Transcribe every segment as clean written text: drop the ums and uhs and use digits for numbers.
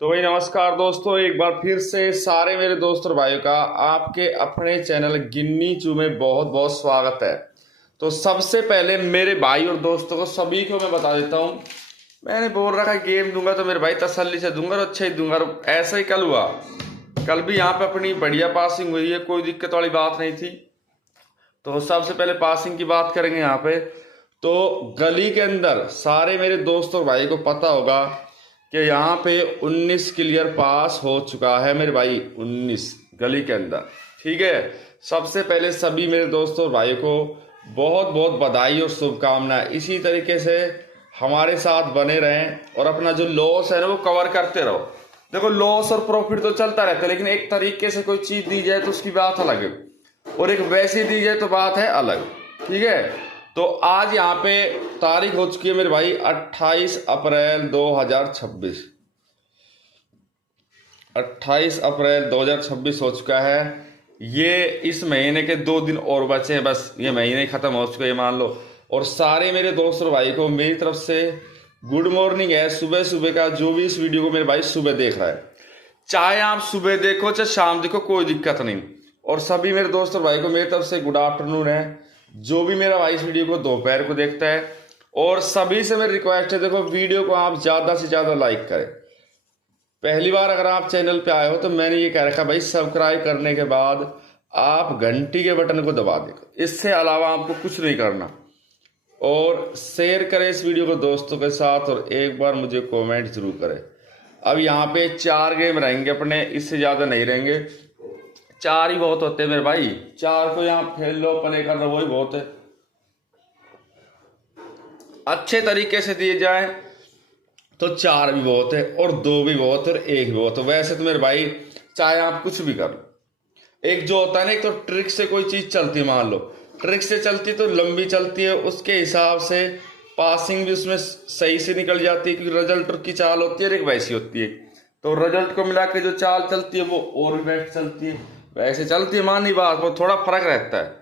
तो भाई नमस्कार दोस्तों, एक बार फिर से सारे मेरे दोस्त और भाइयों का आपके अपने चैनल गिन्नी चू में बहुत बहुत स्वागत है। तो सबसे पहले मेरे भाई और दोस्तों को सभी को मैं बता देता हूँ, मैंने बोल रखा है गेम दूंगा तो मेरे भाई तसल्ली से दूंगा और अच्छा ही दूंगा। और ऐसा ही कल हुआ। कल भी यहाँ पे अपनी बढ़िया पासिंग हुई है, कोई दिक्कत वाली बात नहीं थी। तो सबसे पहले पासिंग की बात करेंगे यहाँ पे। तो गली के अंदर सारे मेरे दोस्त और भाई को पता होगा कि यहाँ पे 19 क्लियर पास हो चुका है मेरे भाई, 19 गली के अंदर। ठीक है, सबसे पहले सभी मेरे दोस्तों और भाई को बहुत बहुत बधाई और शुभकामनाएं। इसी तरीके से हमारे साथ बने रहें और अपना जो लॉस है ना वो कवर करते रहो। देखो, लॉस और प्रॉफिट तो चलता रहता है, लेकिन एक तरीके से कोई चीज दी जाए तो उसकी बात अलग है, और एक वैसी दी जाए तो बात है अलग। ठीक है, तो आज यहाँ पे तारीख हो चुकी है मेरे भाई 28 अप्रैल 2026। 28 अप्रैल 2026 हो चुका है। ये इस महीने के 2 दिन और बचे हैं, बस ये महीने खत्म हो चुका है, ये मान लो। और सारे मेरे दोस्त और भाई को मेरी तरफ से गुड मॉर्निंग है। सुबह सुबह का जो भी इस वीडियो को मेरे भाई सुबह देख रहा है, चाहे आप सुबह देखो चाहे शाम देखो, कोई दिक्कत नहीं। और सभी मेरे दोस्त और भाई को मेरी तरफ से गुड आफ्टरनून है, जो भी मेरा भाई इस वीडियो को दोपहर को देखता है। और सभी से मेरी रिक्वेस्ट है, देखो वीडियो को आप ज़्यादा से ज़्यादा लाइक करें। पहली बार अगर आप चैनल पे आए हो तो मैंने ये कह रखा भाई, सब्सक्राइब करने के बाद आप घंटी के बटन को दबा दो, इससे अलावा आपको कुछ नहीं करना। और शेयर करें इस वीडियो को दोस्तों के साथ, और एक बार मुझे कमेंट जरूर करें। अब यहाँ पे 4 गेम रहेंगे अपने, इससे ज़्यादा नहीं रहेंगे। 4 ही बहुत होते हैं मेरे भाई, 4 को यहाँ खेल लो, प्ले कर लो, वही बहुत है। अच्छे तरीके से दिए जाए तो 4 भी बहुत है, और 2 भी बहुत है, और 1 भी बहुत है। वैसे तो मेरे भाई चाहे आप कुछ भी कर लो, एक जो होता है ना, एक तो ट्रिक से कोई चीज चलती है, मान लो ट्रिक से चलती तो लंबी चलती है, उसके हिसाब से पासिंग भी उसमें सही से निकल जाती है, क्योंकि रिजल्ट की चाल होती है और एक वैसी होती है। तो रिजल्ट को मिला के जो चाल चलती है वो और भी बेस्ट चलती है, वैसे चलती है, मानी बात, वो थोड़ा फर्क रहता है।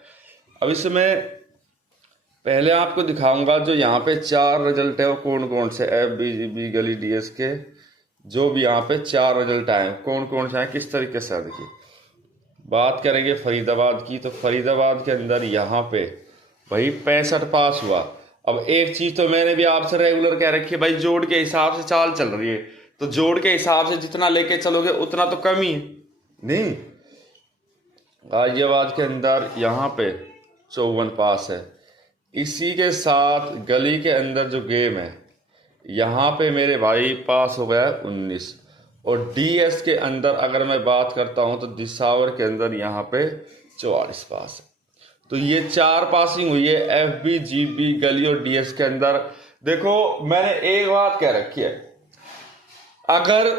अब इसमें पहले आपको दिखाऊंगा जो यहाँ पे 4 रिजल्ट है वो कौन कौन से, FBGB गली DS के जो भी यहाँ पे 4 रिजल्ट आए कौन कौन से आए, किस तरीके से। देखिए, बात करेंगे फरीदाबाद की, तो फरीदाबाद के अंदर यहाँ पे भाई 65 पास हुआ। अब एक चीज तो मैंने भी आपसे रेगुलर कह रखी है भाई, जोड़ के हिसाब से चाल चल रही है, तो जोड़ के हिसाब से जितना लेके चलोगे उतना तो कम ही है नहीं। गाजियाबाद के अंदर यहाँ पे 54 पास है। इसी के साथ गली के अंदर जो गेम है यहाँ पे मेरे भाई पास हो गया है 19। और DS के अंदर अगर मैं बात करता हूँ तो दिसावर के अंदर यहाँ पे 44 पास है। तो ये 4 पासिंग हुई है FBGB गली और DS के अंदर। देखो, मैंने एक बात कह रखी है, अगर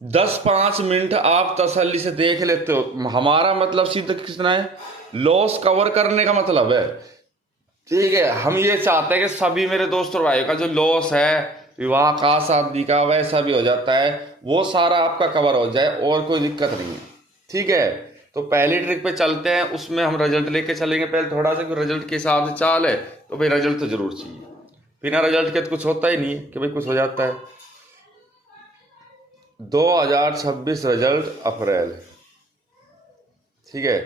10-5 मिनट आप तसल्ली से देख लेते हो, हमारा मतलब सीधा कितना है, लॉस कवर करने का मतलब है। ठीक है, हम ये चाहते हैं कि सभी मेरे दोस्त और भाई का जो लॉस है, विवाह का, शादी का, वैसा भी हो जाता है, वो सारा आपका कवर हो जाए, और कोई दिक्कत नहीं है। ठीक है, तो पहली ट्रिक पे चलते हैं, उसमें हम रिजल्ट लेके चलेंगे। पहले थोड़ा सा रिजल्ट के हिसाब से चाल है, तो भाई रिजल्ट तो जरूर चाहिए, बिना रिजल्ट के तो कुछ होता ही नहीं है कि भाई कुछ हो जाता है। 2026 रिजल्ट अप्रैल, ठीक है,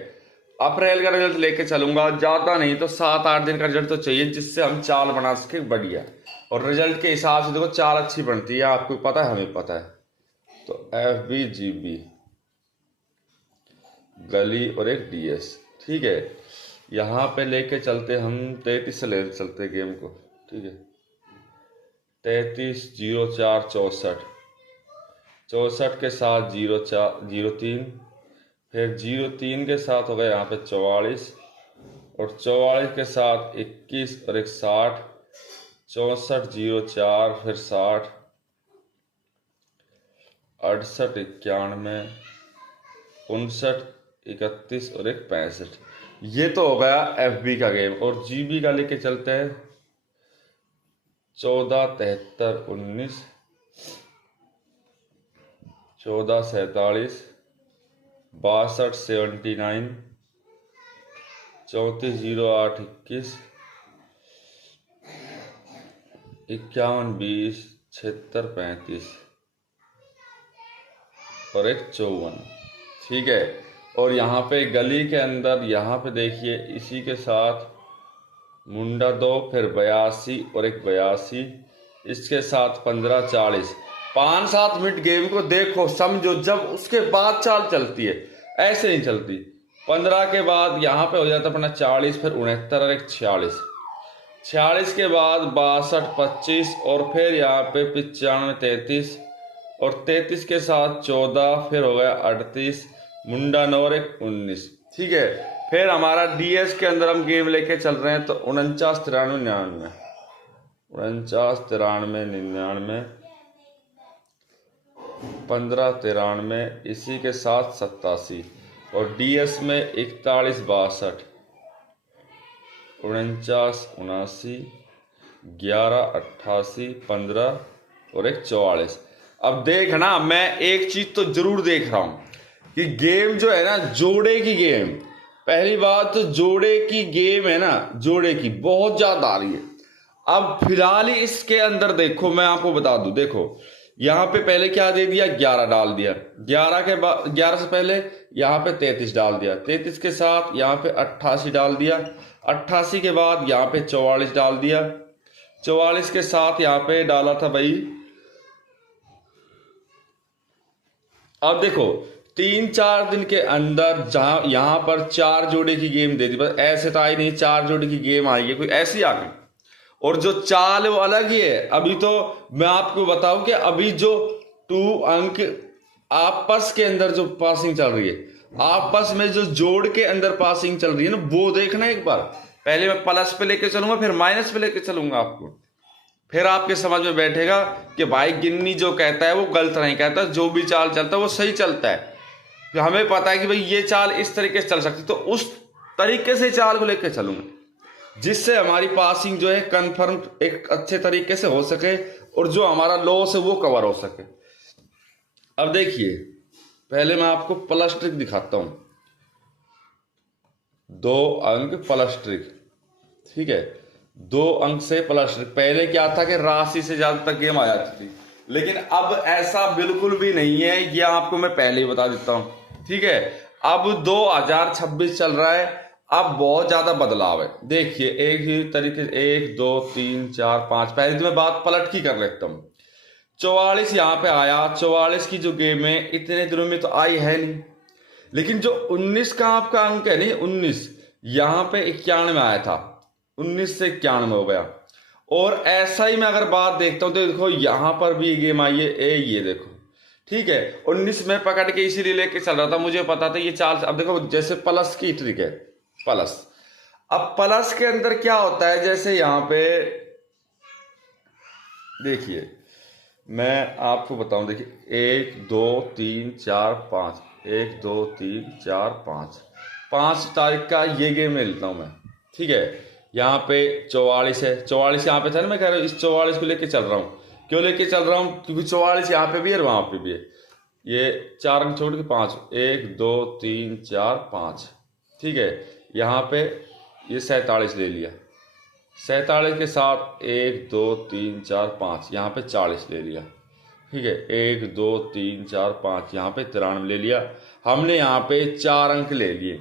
अप्रैल का रिजल्ट लेके चलूंगा, ज्यादा नहीं तो 7-8 दिन का रिजल्ट तो चाहिए, जिससे हम चाल बना सके बढ़िया। और रिजल्ट के हिसाब से देखो चाल अच्छी बनती है, आपको पता है, हमें पता है। तो FBGB गली और एक DS, ठीक है, यहाँ पे लेके चलते हम 33 से ले चलते गेम को। ठीक है, 33 04 64, 64 के साथ 04 03, फिर 03 के साथ हो गया यहाँ पे 44, और 44 के साथ 21 और एक 60, 64 04, फिर 60, 68 91, 59 31 और एक 65। ये तो हो गया FB का गेम। और GB का लेके चलते हैं 14 73 19, 14 47, 62 79, 34 08 21, 51 20 76 35, और एक 54। ठीक है, और यहाँ पे गली के अंदर यहाँ पे देखिए इसी के साथ मुंडा 2, फिर 82 और एक 82, इसके साथ 15 40। 5-7 मिनट गेम को देखो, समझो, जब उसके बाद चाल चलती है, ऐसे नहीं चलती। 15 के बाद यहाँ पे हो जाता अपना 40, फिर 69 और एक 46। 46 के बाद 62 25 और फिर यहाँ पे 95 33 और 33 के साथ 14, फिर हो गया 38, मुंडा 9 और एक 19। ठीक है, फिर हमारा डीएस के अंदर हम गेम लेके चल रहे हैं तो 49 93 99, 49 93 99, 15 93, इसी के साथ 87 और डीएस में 41 62, 49 79, 11 88, 15 और एक 44। अब देखना, मैं एक चीज तो जरूर देख रहा हूं कि गेम जो है ना, जोड़े की गेम, पहली बात तो जोड़े की गेम है ना, जोड़े की बहुत ज्यादा आ रही है। अब फिलहाल ही इसके अंदर देखो, मैं आपको बता दूं, देखो यहाँ पे पहले क्या दे दिया, 11 डाल दिया, 11 के बाद 11 से पहले यहाँ पे 33 डाल दिया, 33 के साथ यहाँ पे 88 डाल दिया, 88 के बाद यहाँ पे 44 डाल दिया, 44 के साथ यहाँ पे डाला था भाई। अब देखो 3-4 दिन के अंदर जहां यहाँ पर 4 जोड़े की गेम दे दी, बस ऐसे तो आई नहीं, 4 जोड़े की गेम आई है, कोई ऐसी आ गई। और जो चाल है वो अलग ही है। अभी तो मैं आपको बताऊं कि अभी जो 2 अंक आपस के अंदर जो पासिंग चल रही है, आपस में जो जोड़ के अंदर पासिंग चल रही है ना, वो देखना एक बार। पहले मैं प्लस पे लेके चलूंगा, फिर माइनस पे लेके चलूंगा आपको, फिर आपके समझ में बैठेगा कि भाई गिन्नी जो कहता है वो गलत नहीं कहता, जो भी चाल चलता है वो सही चलता है। हमें पता है कि भाई ये चाल इस तरीके से चल सकती, तो उस तरीके से चाल को लेकर चलूंगा, जिससे हमारी पासिंग जो है कंफर्म एक अच्छे तरीके से हो सके और जो हमारा लॉस है वो कवर हो सके। अब देखिए, पहले मैं आपको प्लस ट्रिक दिखाता हूं, 2 अंक प्लस ट्रिक। ठीक है, 2 अंक से प्लस ट्रिक। पहले क्या था कि राशि से ज्यादा तक गेम आ जाती थी, लेकिन अब ऐसा बिल्कुल भी नहीं है, ये आपको मैं पहले ही बता देता हूं। ठीक है, अब 2026 चल रहा है, अब बहुत ज्यादा बदलाव है। देखिए एक ही तरीके से 1 2 3 4 5, पहले तो मैं बात पलट की कर लेता हूं। 44 यहाँ पे आया, 44 की जो गेम है इतने दिनों में तो आई है नहीं, लेकिन जो 19 का आपका अंक है नहीं, 19 यहाँ पे 91 में आया था, 19 से 91 हो गया। और ऐसा ही मैं अगर बात देखता हूं तो देखो यहां पर भी गेम आई है, ये देखो। ठीक है, 19 में पकड़ के इसीलिए लेके चल रहा था, मुझे पता था ये चाल। अब देखो जैसे प्लस की ट्रिक है, प्लस। अब प्लस के अंदर क्या होता है, जैसे यहां पे देखिए मैं आपको बताऊं, देखिए 1 2 3 4 5, 1 2 3 4 5, 5 तारीख का ये गेम में लेता हूं मैं। ठीक है, यहाँ पे 44 है, 44 यहाँ पे था ना, मैं कह रहा हूँ इस 44 को लेके चल रहा हूँ। क्यों लेके चल रहा हूँ, क्योंकि 44 यहाँ पे भी है और वहां पे भी है। ये 4 अंक छोड़ के 5, 1 2 3 4 5। ठीक है, यहाँ पे ये 47 ले लिया, 47 के साथ 1 2 3 4 5, यहाँ पे 40 ले लिया। ठीक है, 1 2 3 4 5, यहाँ पे 93 ले लिया। हमने यहाँ पे 4 अंक ले लिए,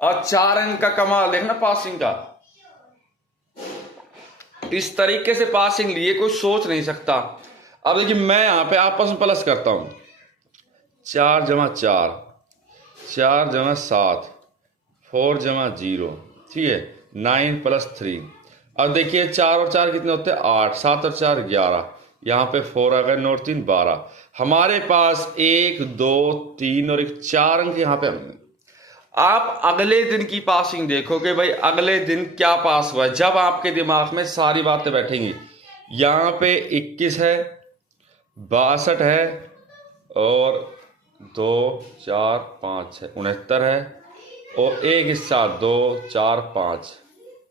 और 4 अंक का कमाल देखना पासिंग का, इस तरीके से पासिंग लिए कोई सोच नहीं सकता। अब देखिए मैं यहाँ पे आपस में प्लस करता हूं, 4 जमा 4, 4 जमा 7, 4 जमा 0। ठीक है, 9 प्लस 3। अब देखिए 4 और 4 कितने होते हैं, 8, 7 और 4 11, यहाँ पे 4 आ गए, 9 और 3 12। हमारे पास 1 2 3 और एक 4 अंक यहाँ पे हमने। आप अगले दिन की पासिंग देखो कि भाई अगले दिन क्या पास हुआ है, जब आपके दिमाग में सारी बातें बैठेंगी। यहाँ पे 21 है, 62 है, और 2 4 5 है, 69 है, और एक हिस्सा 2 4 5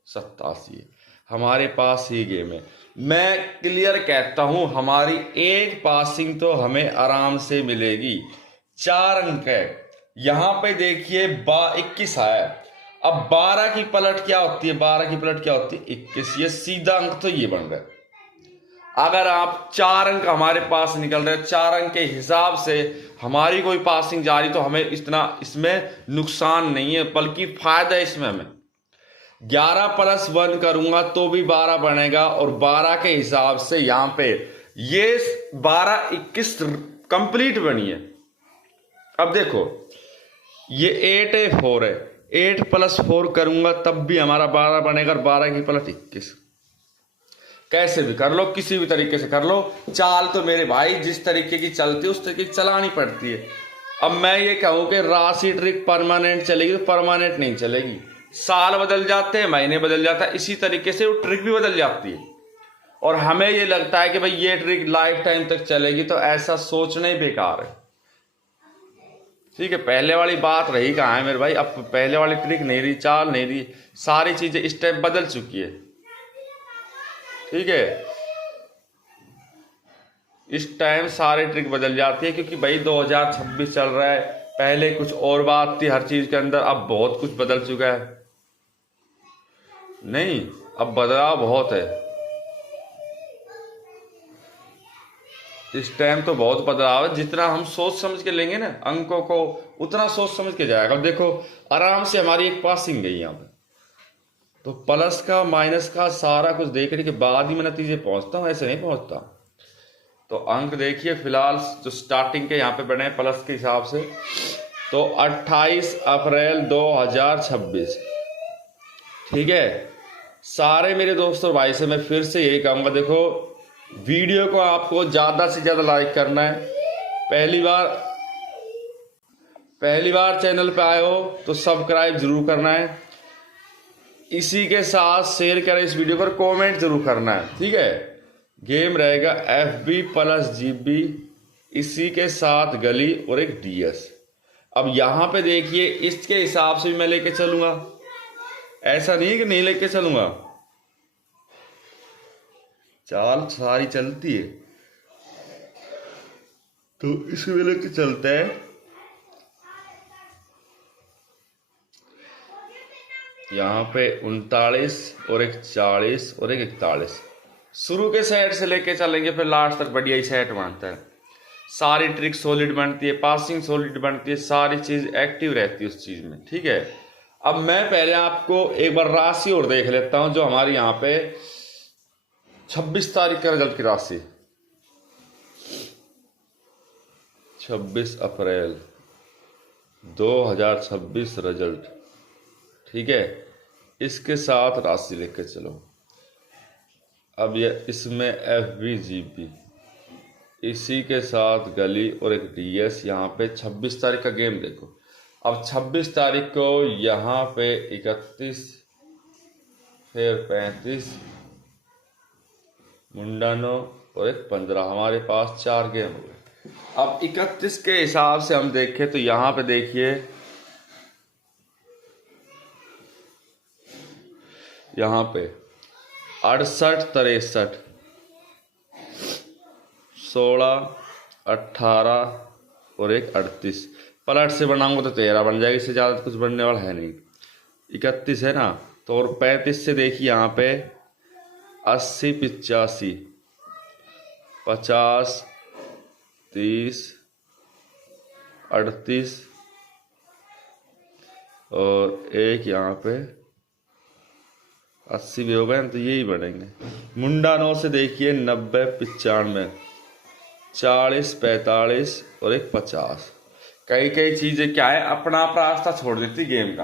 87 है। हमारे पास ये गेम है। मैं क्लियर कहता हूं, हमारी एक पासिंग तो हमें आराम से मिलेगी। 4 अंक है, यहां पे देखिए 21 आया। अब 12 की पलट क्या होती है, 12 की पलट क्या होती है, 21। ये सीधा अंक तो ये बन रहा है। अगर आप 4 अंक हमारे पास निकल रहे, 4 अंक के हिसाब से हमारी कोई पासिंग जा रही, तो हमें इतना इसमें नुकसान नहीं है, बल्कि फायदा है इसमें हमें। 11+1 करूंगा तो भी 12 बनेगा, और 12 के हिसाब से यहां पे ये 12-21 कंप्लीट बनी है। अब देखो ये 8 है, 4 है, 8+4 करूंगा तब भी हमारा 12 बनेगा, और 12 की प्लस 21। कैसे भी कर लो, किसी भी तरीके से कर लो, चाल तो मेरे भाई जिस तरीके की चलती है उस तरीके की चलानी पड़ती है। अब मैं ये कहूं कि राशि ट्रिक परमानेंट चलेगी, तो परमानेंट नहीं चलेगी। साल बदल जाते हैं, महीने बदल जाता है, इसी तरीके से वो ट्रिक भी बदल जाती है। और हमें ये लगता है कि भाई ये ट्रिक लाइफ टाइम तक चलेगी, तो ऐसा सोचना ही बेकार है। ठीक है, पहले वाली बात रही कहाँ है मेरे भाई, अब पहले वाली ट्रिक नहीं रही, चाल नहीं रही, सारी चीजें इस टाइम बदल चुकी है। ठीक है, इस टाइम सारे ट्रिक बदल जाती है, क्योंकि भाई 2026 चल रहा है। पहले कुछ और बात थी हर चीज के अंदर, अब बहुत कुछ बदल चुका है। नहीं, अब बदलाव बहुत है, इस टाइम तो बहुत बदलाव है। जितना हम सोच समझ के लेंगे ना अंकों को, उतना सोच समझ के जाएगा। अब देखो आराम से हमारी एक पासिंग गई यहाँ पे, तो प्लस का माइनस का सारा कुछ देखने के बाद ही मैं नतीजे पहुंचता हूँ, ऐसे नहीं पहुंचता। तो अंक देखिए फिलहाल जो स्टार्टिंग के यहाँ पे बने प्लस के हिसाब से, तो 28 अप्रैल 2026। ठीक है, सारे मेरे दोस्तों भाई से मैं फिर से यही कहूँगा, देखो वीडियो को आपको ज़्यादा से ज़्यादा लाइक करना है। पहली बार चैनल पे आए हो तो सब्सक्राइब जरूर करना है, इसी के साथ शेयर करें इस वीडियो पर, कमेंट जरूर करना है। ठीक है, गेम रहेगा FB + GB, इसी के साथ गली और एक DS। अब यहाँ पे देखिए इसके हिसाब से भी मैं लेके चलूंगा, ऐसा नहीं है कि नहीं लेके चलूंगा, चाल सारी चलती है तो इसमें लेके चलते हैं। यहाँ पे 39 और एक 40 और एक 41 शुरू के सेट से लेके चलेंगे, फिर लास्ट तक बढ़िया ही सेट बनता है। सारी ट्रिक सॉलिड बनती है, पासिंग सॉलिड बनती है, सारी चीज एक्टिव रहती है उस चीज में। ठीक है, अब मैं पहले आपको एक बार राशि और देख लेता हूं, जो हमारी यहाँ पे 26 तारीख का रिजल्ट की राशि, 26 अप्रैल 2026 रिजल्ट। ठीक है, इसके साथ राशि लेके चलो। अब ये इसमें FB GB, इसी के साथ गली और एक DS। यहाँ पे 26 तारीख का गेम देखो। अब 26 तारीख को यहाँ पे 31, फिर 35, मुंडानो और एक 15, हमारे पास 4 गेम हो गए। अब 31 के हिसाब से हम देखें तो यहाँ पे देखिए, यहाँ पे 68, 63, 16, 18 और एक 38। पलट से बनाऊंगा तो 13 बन जाएगी, इससे ज़्यादा कुछ बनने वाला है नहीं। 31 है ना, तो और 35 से देखिए यहाँ पे 80, 85, 50, 30, 38 और एक यहाँ पे 80 भी हो गए, तो यही बढ़ेंगे। मुंडानो से देखिए 90, 95, 40, 45 और एक 50। कई चीजें क्या है, अपना आप रास्ता छोड़ देती गेम का।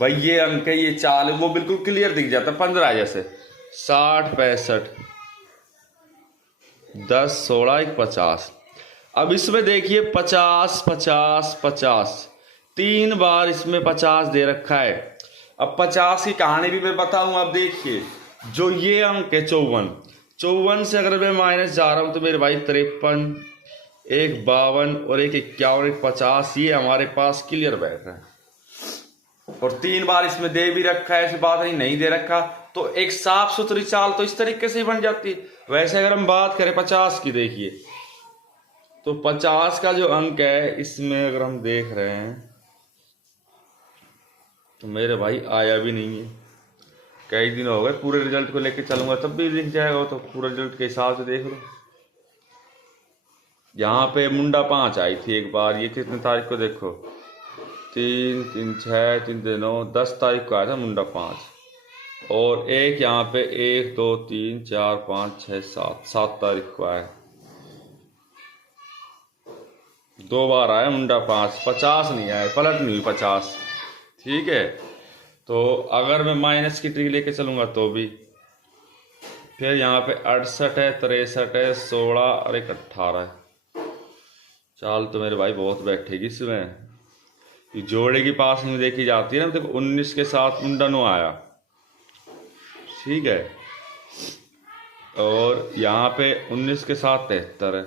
भाई ये अंक है, ये चाल है, वो बिल्कुल क्लियर दिख जाता है। 15 जैसे 60, 65, 10, 16, एक 50। अब इसमें देखिए 50, 50, 50, 3 बार इसमें 50 दे रखा है। अब 50 की कहानी भी मैं बताऊं। अब देखिए जो ये अंक है 54 से अगर मैं माइनस जा रहा हूं तो मेरे भाई 53, एक 52 और एक 51, एक 50, ये हमारे पास क्लियर बैठ रहा है। और 3 बार इसमें दे भी रखा है, ऐसी बात नहीं दे रखा, तो एक साफ सुथरी चाल तो इस तरीके से ही बन जाती है। वैसे अगर हम बात करें 50 की, देखिए तो 50 का जो अंक है इसमें अगर हम देख रहे हैं तो मेरे भाई आया भी नहीं है। कई दिन हो गए, पूरे रिजल्ट को लेके चलूंगा तब भी दिख जाएगा वो तो, पूरे रिजल्ट के हिसाब से देख लो। यहाँ पे मुंडा 5 आई थी एक बार, ये कितने तारीख को देखो, 3 3 6 3 9 10 तारीख को आया था मुंडा 5। और एक यहाँ पे 1 2 3 4 5 6 7 तारीख को आया, 2 बार आया मुंडा 5। 50 नहीं आया, पलट नहीं हुई 50। ठीक है, तो अगर मैं माइनस की ट्रिक लेके चलूंगा तो भी, फिर यहाँ पे 68 है, 63 है, 16 और एक 18 है। चाल तो मेरे भाई बहुत बैठेगी इसमें, जोड़े की पास नहीं देखी जाती है ना। देखो 19 के साथ मुंडा 9 आया, ठीक है, और यहाँ पे 19 के साथ 73 है,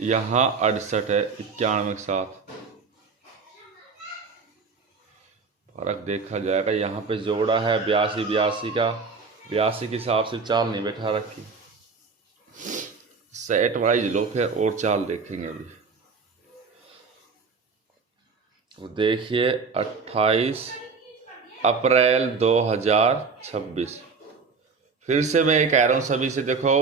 यहाँ 68 है, 91 के साथ फर्क देखा जाएगा। यहाँ पे जोड़ा है 82 का, 82 के हिसाब से चाल नहीं बैठा रखी। सेट वाइज लो फिर और चाल देखेंगे अभी। तो देखिए 28 अप्रैल 2026। फिर से मैं कह रहा हूँ सभी से, देखो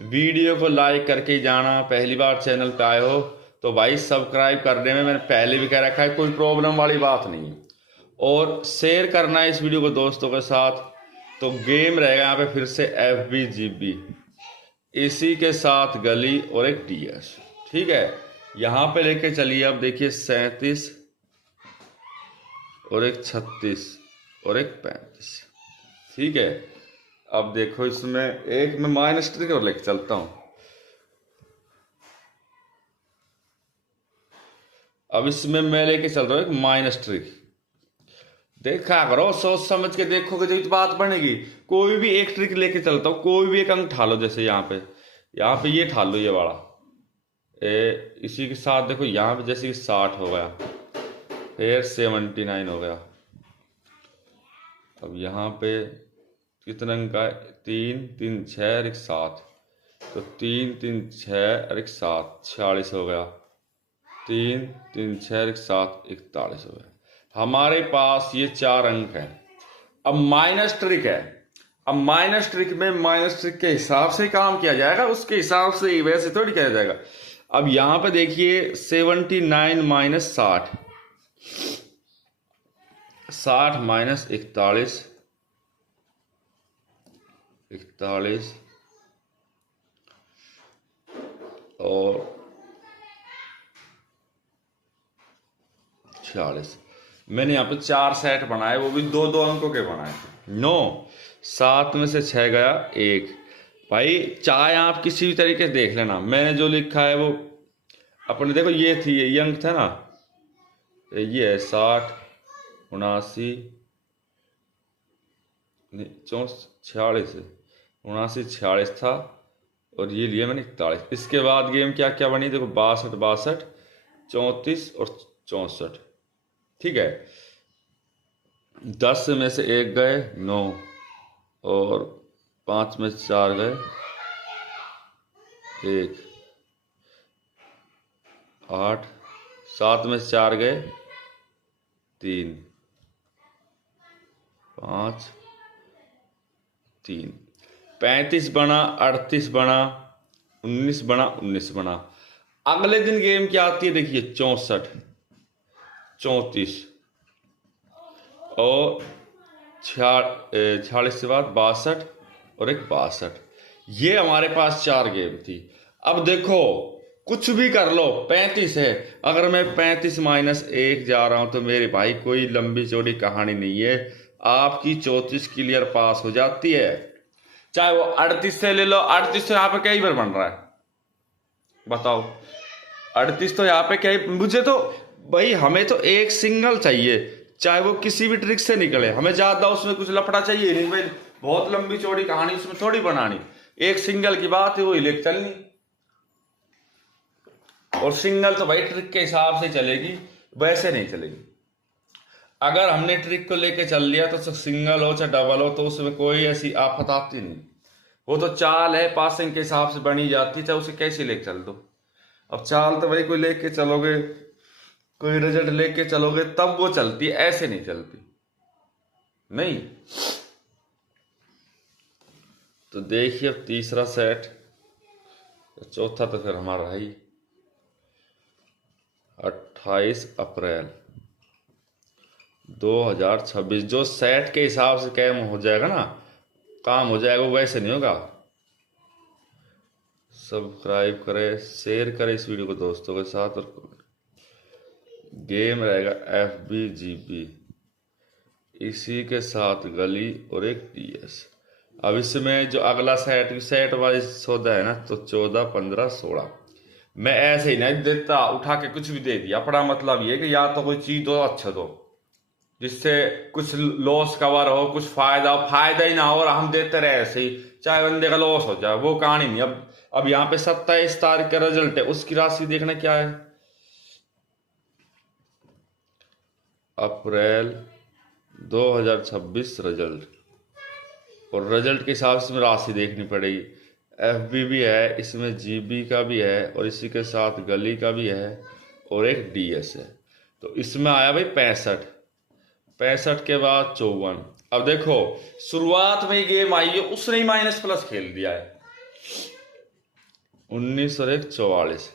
वीडियो को लाइक करके ही जाना। पहली बार चैनल पे आए हो तो भाई सब्सक्राइब करने में मैंने पहले भी कह रखा है, कोई प्रॉब्लम वाली बात नहीं है। और शेयर करना है इस वीडियो को दोस्तों के साथ। तो गेम रहेगा यहाँ पे फिर से FBGB, इसी के साथ गली और एक TS, ठीक है। यहाँ पे लेके चलिए, अब देखिए 37 और एक 36 और एक 35, ठीक है। अब देखो इसमें एक मैं माइनस ट्रिक और लेके चलता हूँ। अब इसमें मैं लेके चल रहा हूँ एक माइनस ट्रिक। देखा करो, सोच समझ के देखोगे जब बात बनेगी। कोई भी एक ट्रिक लेके चलता हूँ, कोई भी एक अंक ठालो। जैसे यहाँ पे ये ठालो, ये वाला इसी के साथ देखो यहाँ पे जैसे कि 60 हो गया, फिर 79 हो गया। अब यहाँ पे कितना अंक का, 3 3 6 और एक 7, तो 3 3 6 और एक 7 46 हो गया, 3 3 6 और एक 7 41 हो गया। हमारे पास ये 4 अंक हैं। अब माइनस ट्रिक है, अब माइनस ट्रिक में माइनस ट्रिक के हिसाब से काम किया जाएगा, उसके हिसाब से वैसे थोड़ी किया जाएगा। अब यहां पे देखिए 79 माइनस 60, 60 माइनस 41, 41 और 46। मैंने यहाँ पे 4 सेट बनाए, वो भी 2 अंकों के बनाए। 9 7 में से 6 गया 1। भाई चाहे आप किसी भी तरीके से देख लेना, मैंने जो लिखा है वो अपने देखो, ये थी ये अंक था ना, ये है 60 79 46 79 46 था, और ये लिया मैंने 41। इसके बाद गेम क्या क्या बनी देखो, 62 62 34 और 64, ठीक है। 10 में से 1 गए 9, और 5 में से 4 गए 1, 8, 7 में से 4 गए 3, 5 3, 35 बना, 38 बना, 19 बना, 19 बना। अगले दिन गेम क्या आती है देखिए, 64 34 और 46 के बाद 62 और एक 62। ये हमारे पास 4 गेम थी। अब देखो कुछ भी कर लो, 35 है, अगर मैं 35 माइनस 1 जा रहा हूं तो मेरे भाई कोई लंबी चौड़ी कहानी नहीं है, आपकी 34 क्लियर पास हो जाती है। चाहे वो 38 से ले लो, 38 तो यहाँ पे कई बार बन रहा है, बताओ 38 तो यहाँ पे क्या, मुझे तो भाई हमें तो एक सिंगल चाहिए, चाहे वो किसी भी ट्रिक से निकले, हमें ज्यादा उसमें कुछ लफड़ा चाहिए नहीं भाई, बहुत लंबी चौड़ी कहानी उसमें थोड़ी बनानी। एक सिंगल की बात है, वो लेके चलनी, और सिंगल तो भाई ट्रिक के हिसाब से चलेगी, वैसे नहीं चलेगी। अगर हमने ट्रिक को लेके चल लिया तो सिंगल हो चाहे डबल हो तो उसमें कोई ऐसी आफत आती नहीं, वो तो चाल है पासिंग के हिसाब से बनी जाती है, चाहे उसे कैसे लेके चल दो। अब चाल तो भाई कोई लेके चलोगे, कोई रिजल्ट लेके चलोगे तब वो चलती है, ऐसे नहीं चलती। नहीं। तो देखिए अब तीसरा सेट, चौथा तो फिर हमारा है ही 28 अप्रैल 2026। जो सेट के हिसाब से काम हो जाएगा ना, काम हो जाएगा, वो वैसे नहीं होगा। सब्सक्राइब करें, शेयर करें इस वीडियो को दोस्तों के साथ। और गेम रहेगा FBGB, इसी के साथ गली और एक DS। अब इसमें जो अगला सेट वाइज सौदा है ना, तो 14, 15, 16 मैं ऐसे ही नहीं देता, उठा के कुछ भी दे दिया। अपना मतलब ये कि या तो कोई चीज दो अच्छा दो, जिससे कुछ लॉस कवर हो, कुछ फायदा ही ना हो, और हम देते रहे ऐसे ही, चाहे बंदे का लॉस हो जाए, वो कहानी नहीं। अब यहाँ पे 27 तारीख का रिजल्ट है, उसकी राशि देखना क्या है। अप्रैल 2026 रिजल्ट, और रिजल्ट के हिसाब से राशि देखनी पड़ेगी। FB भी है, इसमें GB का भी है, और इसी के साथ गली का भी है, और एक DS है। तो इसमें आया भाई 65, 65 के बाद 54। अब देखो शुरुआत में ही गेम आई है, उसने ही माइनस प्लस खेल दिया है। 19 और 1 44।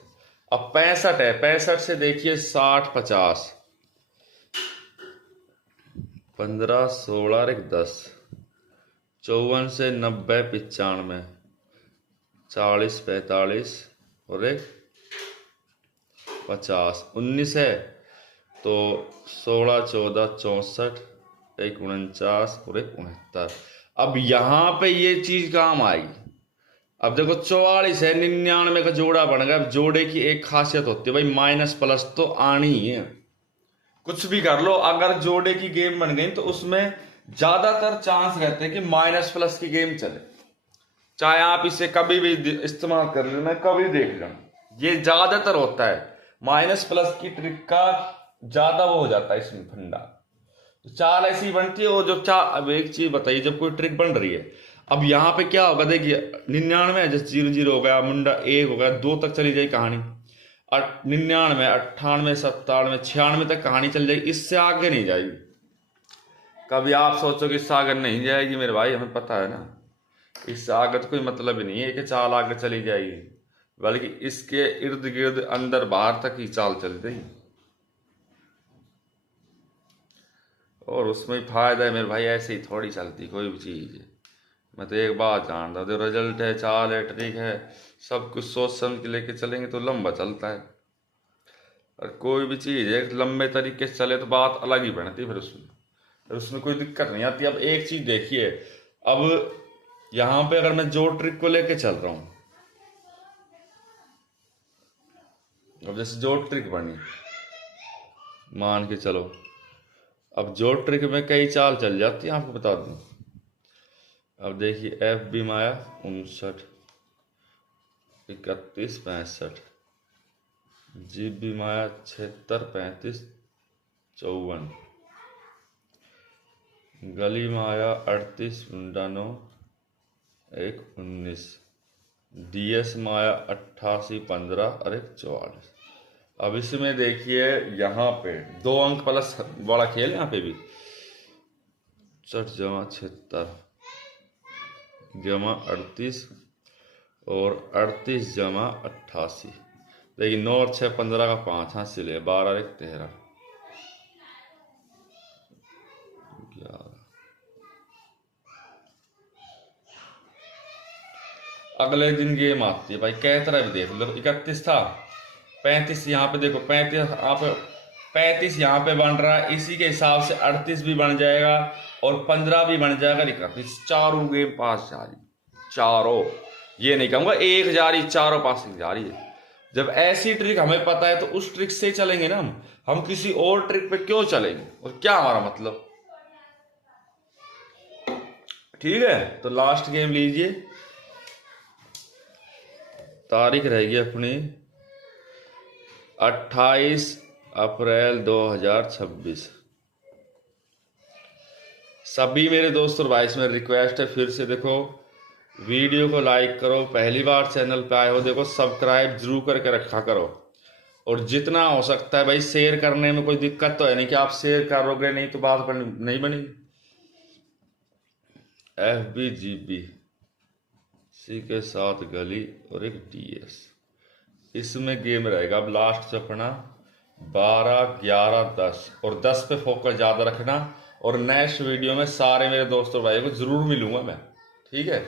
अब 65 है, 65 से देखिए 60, 50, 15, 16 और 1 10, 54 से 90, 95, 40, 45 और 1 50। 19 है तो 16, 14, 64, 1 49 और 1 69। अब यहां पे ये चीज काम आई। अब देखो 44 है, 99 का जोड़ा बन गया। अब जोड़े की एक खासियत होती है भाई, माइनस प्लस तो आनी ही है। कुछ भी कर लो, अगर जोड़े की गेम बन गई तो उसमें ज्यादातर चांस रहते हैं कि माइनस प्लस की गेम चले। चाहे आप इसे कभी भी इस्तेमाल कर लेना, कभी देख लेना, ये ज्यादातर होता है। माइनस प्लस की ट्रिक का ज्यादा वो हो जाता है इसमें फंडा। तो चाल ऐसी बनती है, वो जो अब एक चीज बताइए, जब कोई ट्रिक बन रही है, अब यहाँ पे क्या होगा, देखिए 99 जैसे 0 हो गया, मुंडा 1 हो गया, 2 तक चली जाएगी कहानी। 99, 98, 97, 96 तक कहानी चल जाएगी, इससे आगे नहीं जाएगी। कभी आप सोचो कि इससे आगे नहीं जाएगी, मेरे भाई हमें पता है ना, इससे आगे तो कोई मतलब ही नहीं है कि चाल आगे चली जाएगी, बल्कि इसके इर्द गिर्द अंदर बाहर तक ही चाल चल रही। और उसमें फायदा है मेरे भाई, ऐसे ही थोड़ी चलती कोई भी चीज। मैं तो एक बात जानता हूँ, रिजल्ट है, चाल है, ट्रिक है, सब कुछ सोच समझ के लेके चलेंगे तो लंबा चलता है। और कोई भी चीज है लंबे तरीके से चले तो बात अलग ही बनती है, फिर उसमें कोई दिक्कत नहीं आती। अब एक चीज देखिए, अब यहां पे अगर मैं जो ट्रिक को लेके चल रहा हूं, अब जैसे जो ट्रिक बनी मान के चलो, अब जो ट्रिक में कई चाल चल जाती है, आपको बता दूं। अब देखिए FB माया 59, 31, 65, GB माया 76, 35, 54, गली माया 38, 9, 1 19, DS माया 88, 15 और 1 44। अब इसमें देखिए यहाँ पे 2 अंक प्लस वाला खेल, यहाँ पे भी 60 जमा 76 जमा 38 और 38 जमा 88। देखिए 9 और 6 15 का 5 हाथ से ले, 12 और 1 13, 11। अगले दिन गेम आती है भाई, कै तरह भी देख लो। 31 था, 35 यहाँ पे देखो, 35 यहाँ पे बन रहा है, इसी के हिसाब से 38 भी बन जाएगा और 15 भी बन जाएगा। 31 चारों गेम पास जा रही, चारों, ये नहीं कहूंगा एक जा रही, चारों पासिंग जा रही है। जब ऐसी ट्रिक हमें पता है तो उस ट्रिक से चलेंगे ना, हम किसी और ट्रिक पे क्यों चलेंगे, और क्या हमारा मतलब। ठीक है, तो लास्ट गेम लीजिए, तारीख रहेगी अपनी 28 अप्रैल 2026। सभी मेरे दोस्त और भाई में रिक्वेस्ट है, फिर से देखो वीडियो को लाइक करो, पहली बार चैनल पे आए हो देखो सब्सक्राइब जरूर करके रखा करो, और जितना हो सकता है भाई शेयर करने में कोई दिक्कत तो है नहीं कि आप शेयर करोगे नहीं तो बात नहीं बनेगी। FBGB, सी के साथ गली और एक DS। इसमें गेम रहेगा। अब लास्ट से अपना 12, 11, 10 और 10 पे फोकस ज़्यादा रखना। और नेक्स्ट वीडियो में सारे मेरे दोस्तों भाइयों को ज़रूर मिलूंगा मैं, ठीक है।